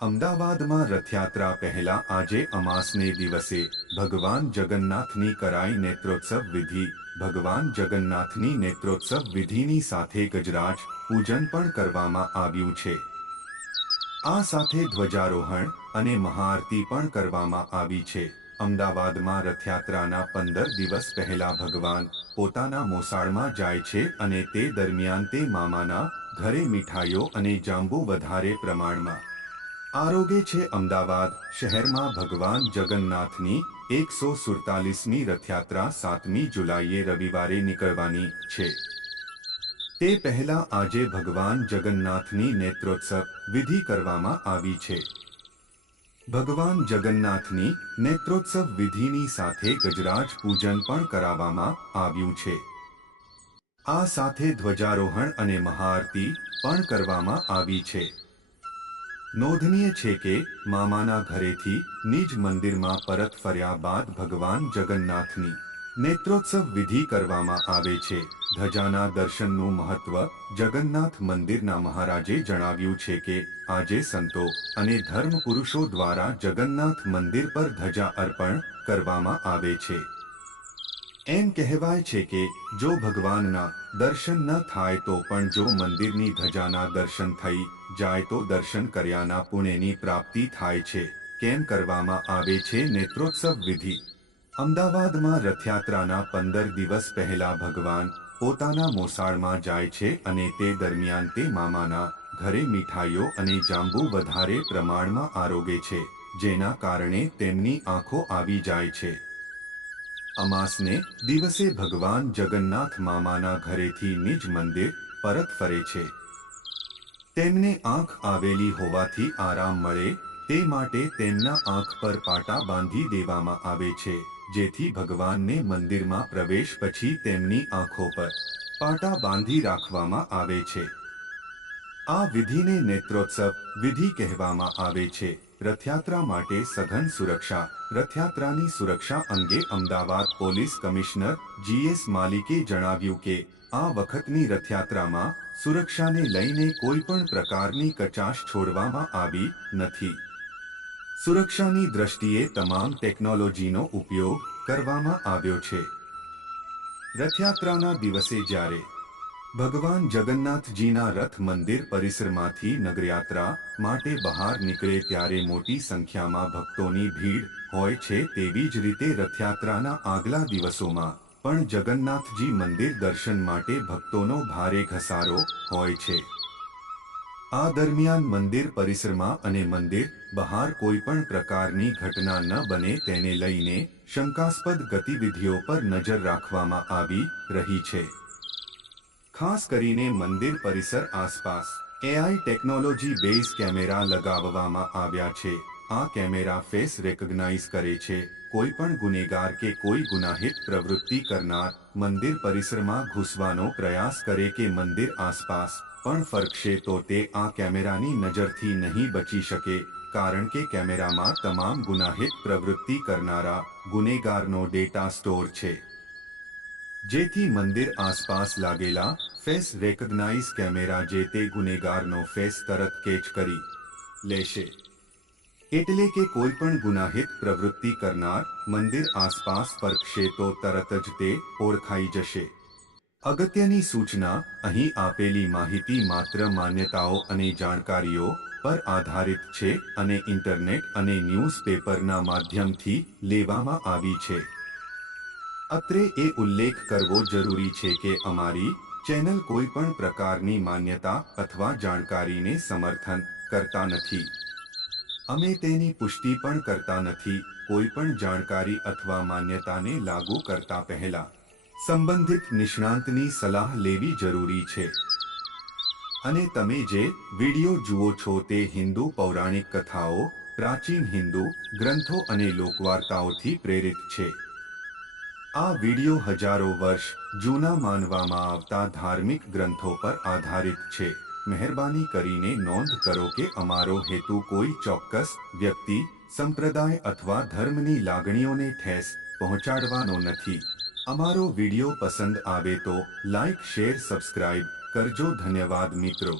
અમદાવાદમાં રથયાત્રા પહેલા આજે અમાસને દિવસે ભગવાન જગન્નાથની કરાઈ નેત્રોત્સવ વિધિ, ભગવાન જગન્નાથની નેત્રોત્સવ વિધિની સાથે ગજરાજ પૂજન પણ કરવામાં આવ્યું છે. આ સાથે ધ્વજારોહણ અને મહાઆરતી પણ કરવામાં આવી છે. અમદાવાદમાં રથયાત્રાના પંદર દિવસ પહેલા ભગવાન પોતાના મોસાળમાં જાય છે અને તે દરમિયાન તે મામાના ઘરે મીઠાઈઓ અને જાંબુ વધારે પ્રમાણમાં આરોગે છે અમદાવાદ, શહેરમાં ભગવાન જગન્નાથની એકસો સુડતાલીસમી રથયાત્રા સાતમી જુલાઈએ રવિવારે નીકળવાની છે. તે પહેલા આજે ભગવાન જગન્નાથની નેત્રોત્સવ વિધિ કરવામાં આવી છે. ભગવાન જગન્નાથની નેત્રોત્સવ વિધિની સાથે ગજરાજ પૂજન પણ કરાવવામાં આવ્યું છે. આ સાથે ધ્વજારોહણ અને મહાઆરતી પણ કરવામાં આવી છે. નોંધનીય છે કે મામાના ઘરેથી નિજ મંદિરમાં પરત ફર્યા બાદ ભગવાન જગન્નાથની નેત્રોત્સવ વિધિ કરવામાં આવે છે. ધજાના દર્શનનું મહત્વ જગન્નાથ મંદિરના મહારાજે જણાવ્યું છે કે, આજે સંતો અને ધર્મ પુરુષો દ્વારા જગન્નાથ મંદિર પર ધજા અર્પણ કરવામાં આવે છે. એમ કહેવાય છે કે, જો ભગવાનના દર્શન ન થાય તો પણ જો મંદિરની ધજાના દર્શન થઈ જાય તો દર્શન કર્યાના પુણ્યની પ્રાપ્તિ થાય છે. કેમ કરવામાં આવે છે નેત્રોત્સવ વિધિ? અમદાવાદમાં રથયાત્રાના પંદર દિવસ પહેલા ભગવાન પોતાના મોસાળમાં જાય છે અને તે દરમિયાન તે મામાના ઘરે મીઠાઈઓ અને જાંબુ વધારે પ્રમાણમાં આરોગે છે, જેના કારણે તેમની આંખો આવી જાય છે. અમાસને દિવસે ભગવાન જગન્નાથ મામાના ઘરેથી નિજ મંદિર પરત ફરે છે. તેમને આંખ આવેલી હોવાથી આરામ મળે તે માટે તેમના આંખ પર પાટા બાંધી દેવામાં આવે છે, જેથી ભગવાનને મંદિરમાં પ્રવેશ પછી તેમની આંખો પર પાટા બાંધી રાખવામાં આવે છે. આ વિધિને નેત્રોત્સવ વિધિ કહેવામાં આવે છે. રથયાત્રા માટે સઘન સુરક્ષા. રથયાત્રાની સુરક્ષા અંગે અમદાવાદ પોલીસ કમિશનર જીએસ માલિકે જણાવ્યું કે, આ વખતની રથયાત્રામાં સુરક્ષાને લઈને કોઈ પણ પ્રકારની કચાશ છોડવામાં આવી નથી. સુરક્ષાની દ્રષ્ટિએ તમામ ટેકનોલોજીનો ઉપયોગ કરવામાં આવ્યો છે. રથયાત્રાના દિવસે જ્યારે ભગવાન જગન્નાથજીના રથ મંદિર પરિસરમાંથી નગરયાત્રા માટે બહાર નીકળે ત્યારે મોટી સંખ્યામાં ભક્તોની ભીડ હોય છે તેવી જ રીતે રથયાત્રાના આગલા દિવસોમાં પણ જગન્નાથજી મંદિર દર્શન માટે ભક્તોનો ભારે ઘસારો હોય છે. આ દરમિયાન મંદિર પરિસરમાં અને મંદિર બહાર કોઈ પણ પ્રકારની ઘટના ન બને તેને લઈને શંકાસ્પદ ગતિવિધિઓ પર નજર રાખવામાં આવી રહી છે. ખાસ કરીને મંદિર પરિસર આસપાસ. એઆઈ ટેકનોલોજી બેઝ કેમેરા લગાવવામાં આવ્યા છે. આ કેમેરા ફેસ રેકગ્નાઇઝ કરે છે. કોઈ પણ ગુનેગાર કે કોઈ ગુનાહિત પ્રવૃત્તિ કરનાર મંદિર પરિસરમાં ઘૂસવાનો પ્રયાસ કરે કે મંદિર આસપાસ પણ ફરકશે તો તે આ કેમેરાની નજરથી નહીં બચી શકે, કારણ કે કેમેરામાં તમામ ગુનાહિત પ્રવૃત્તિ કરનારા ગુનેગારનો ડેટા સ્ટોર છે. જેથી મંદિર આસપાસ લાગેલા ફેસ રેકગ્નાઇઝ કેમેરા જે તે ગુનેગારનો ફેસ તરત કેચ કરી લેશે. એટલે કે કોઈ પણ ગુનાહિત પ્રવૃત્તિ કરનાર મંદિર આસપાસ પરખશે તો તરત જ તે ઓળખાઈ જશે. અગત્યની સૂચના અહીં આપેલી માહિતી માત્ર માન્યતાઓ અને જાણકારીઓ પર આધારિત છે અને ઇન્ટરનેટ અને ન્યૂઝપેપરના માધ્યમથી લેવામાં આવી છે. અત્રે એ ઉલ્લેખ કરવો જરૂરી છે કે અમારી ચેનલ કોઈ પણ પ્રકારની માન્યતા અથવા જાણકારીને સમર્થન કરતા નથી. અમે તેની પુષ્ટિ પણ કરતા નથી કોઈ પણ જાણકારી અથવા માન્યતાને લાગુ કરતા પહેલા. સંબંધિત નિષ્ણાંતની સલાહ લેવી જરૂરી છે. અને તમે જે વિડિયો જુઓ છો તે હિન્દુ પૌરાણિક કથાઓ, પ્રાચીન હિન્દુ ગ્રંથો અને લોકવાર્તાઓથી પ્રેરિત છે. આ વિડિયો હજારો વર્ષ જૂના માનવામાં આવતા ધાર્મિક ગ્રંથો પર આધારિત છે. મહેરબાની કરીને નોંધ કરો કે અમારો હેતુ કોઈ ચોક્કસ વ્યક્તિ, સંપ્રદાય અથવા ધર્મની લાગણીઓને ઠેસ પહોંચાડવાનો નથી. અમારો વિડિયો પસંદ આવે તો લાઇક શેર, સબસ્ક્રાઇબ કરજો. ધન્યવાદ મિત્રો.